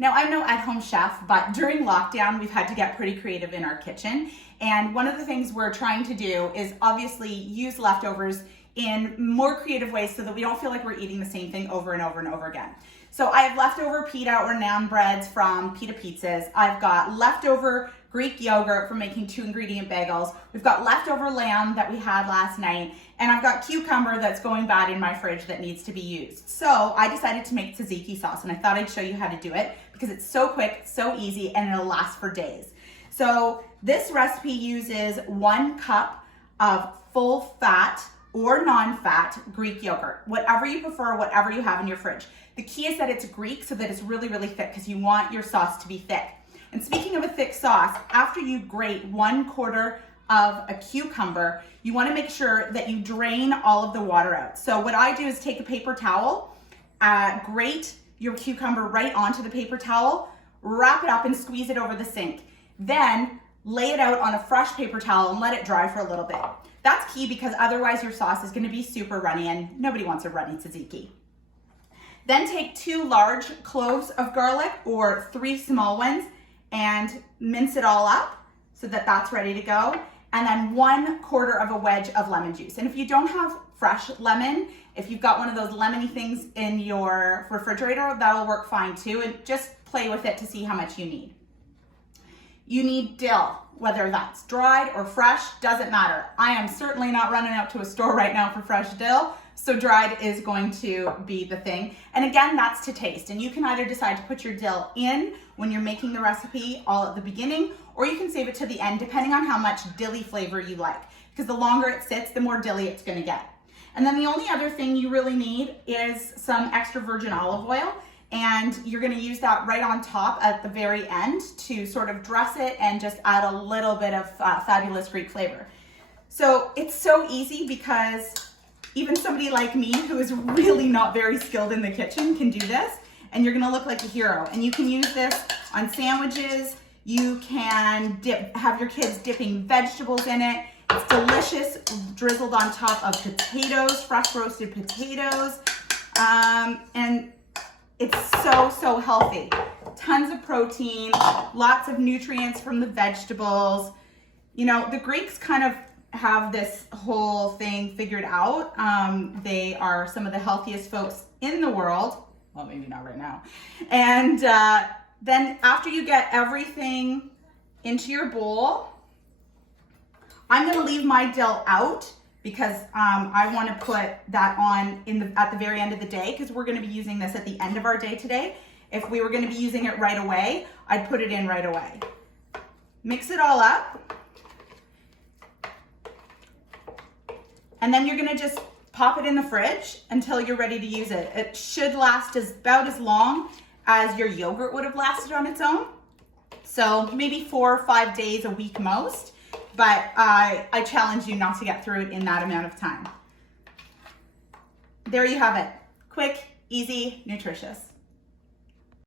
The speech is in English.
Now, I'm no at-home chef, but during lockdown, we've had to get pretty creative in our kitchen. And one of the things we're trying to do is obviously use leftovers in more creative ways so that we don't feel like we're eating the same thing over and over and over again. So I have leftover pita or naan breads from pita pizzas. I've got leftover Greek yogurt from making 2-ingredient bagels. We've got leftover lamb that we had last night, and I've got cucumber that's going bad in my fridge that needs to be used. So I decided to make tzatziki sauce, and I thought I'd show you how to do it because it's so quick, so easy, and it'll last for days. So this recipe uses 1 cup of full fat or non-fat Greek yogurt, whatever you prefer, whatever you have in your fridge. The key is that it's Greek so that it's really, really thick because you want your sauce to be thick. And speaking of a thick sauce, after you grate 1/4 of a cucumber, you want to make sure that you drain all of the water out. So what I do is take a paper towel, grate your cucumber right onto the paper towel, wrap it up and squeeze it over the sink. Then lay it out on a fresh paper towel and let it dry for a little bit. That's key because otherwise your sauce is going to be super runny and nobody wants a runny tzatziki. Then take 2 large cloves of garlic or 3 small ones and mince it all up so that that's ready to go. And then 1/4 of a wedge of lemon juice. And if you don't have fresh lemon, if you've got one of those lemony things in your refrigerator, that'll work fine too. And just play with it to see how much you need. You need dill, whether that's dried or fresh, doesn't matter. I am certainly not running out to a store right now for fresh dill, so dried is going to be the thing. And again, that's to taste. And you can either decide to put your dill in when you're making the recipe all at the beginning, or you can save it to the end depending on how much dilly flavor you like. Because the longer it sits, the more dilly it's gonna get. And then the only other thing you really need is some extra virgin olive oil. And you're gonna use that right on top at the very end to sort of dress it and just add a little bit of fabulous Greek flavor. So it's so easy because even somebody like me who is really not very skilled in the kitchen can do this, and you're gonna look like a hero. And you can use this on sandwiches. You can have your kids dipping vegetables in it. It's delicious, drizzled on top of potatoes, fresh roasted potatoes. And it's so healthy. Tons of protein, lots of nutrients from the vegetables. You know, the Greeks kind of have this whole thing figured out. They are some of the healthiest folks in the world. Well, maybe not right now. And then after you get everything into your bowl, I'm gonna leave my dill out because I want to put that on at the very end of the day because we're going to be using this at the end of our day today. If we were going to be using it right away, I'd put it in right away. Mix it all up. And then you're going to just pop it in the fridge until you're ready to use it. It should last about as long as your yogurt would have lasted on its own. So maybe 4 or 5 days a week most. But I challenge you not to get through it in that amount of time. There you have it. Quick, easy, nutritious.